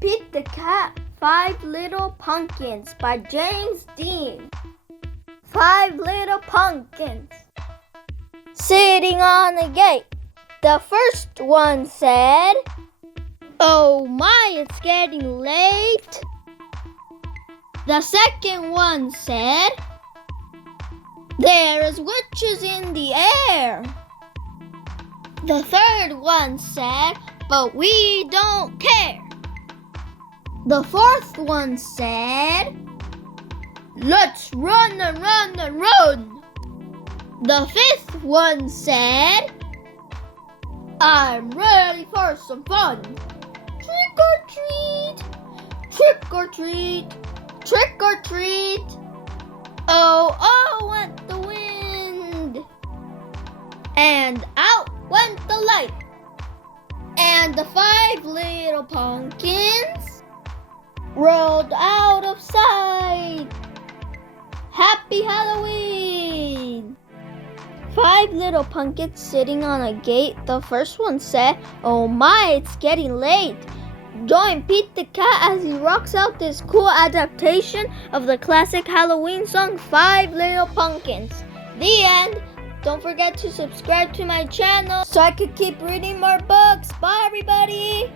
Pete the Cat, Five Little Pumpkins by James Dean. 5 little pumpkins sitting on a gate. The first one said, "Oh my, it's getting late." The second one said, "There's witches in the air." The third one said, "But we don't care." The fourth one said, "Let's run and run and run." The fifth one said, "I'm ready for some fun. Trick or treat, trick or treat, trick or treat." Oh, oh, went the wind, and out went the light, and the 5 little pumpkins rolled out of sight. Happy Halloween! 5 little pumpkins sitting on a gate. The first one said, "Oh my, it's getting late." Join Pete the Cat as he rocks out this cool adaptation of the classic Halloween song 5 Little Pumpkins. The end. Don't forget to subscribe to my channel so I can keep reading more books. Bye everybody!